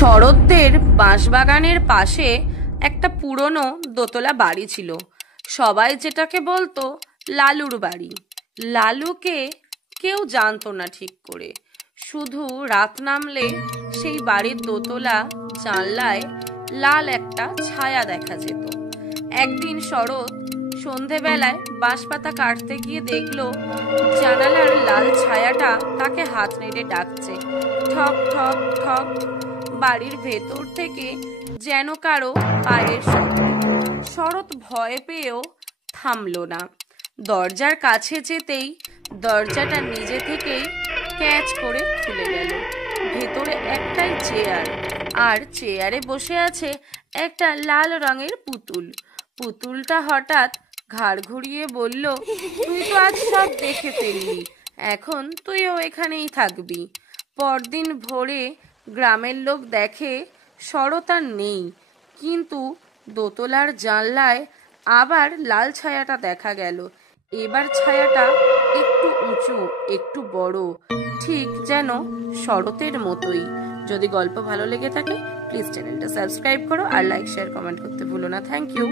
শরৎদের বাঁশবাগানের পাশে একটা পুরনো দোতলা বাড়ি ছিল। সবাই যেটাকে বলতো লালুর বাড়ি। লালুকে কেউ জানতো না ঠিক করে। শুধু রাত নামলে সেই বাড়ির দোতলা জানলায় লাল একটা ছায়া দেখা যেত। একদিন শরৎ সন্ধেবেলায় বাঁশপাতা কাটতে গিয়ে দেখলো জানালার লাল ছায়াটা তাকে হাত নেড়ে ডাকছে, ঠক ঠক ঠক। বাড়ির ভেতর থেকে যেন কারো পায়ের শব্দ। শরৎ ভয় পেয়েও থামলো না। দরজার কাছে যেতেই দরজাটা নিজে থেকেই ক্যাচ করে খুলে গেল। ভেতরে একটাই চেয়ার, আর চেয়ারে বসে আছে একটা লাল রঙের পুতুল। পুতুলটা হঠাৎ ঘাড় ঘুরিয়ে বলল, তুই তো আজ সব দেখে ফেললি, এখন তুইও এখানেই থাকবি। পরদিন ভোরে গ্রামের লোক দেখে শরৎ আর নেই, কিন্তু দোতলার জানলায় আবার লাল ছায়াটা দেখা গেল। এবার ছায়াটা একটু উঁচু, একটু বড়, ঠিক যেন শরতের মতোই। যদি গল্প ভালো লেগে থাকে প্লিজ চ্যানেলটা সাবস্ক্রাইব করো আর লাইক শেয়ার কমেন্ট করতে ভুলো না। Thank you.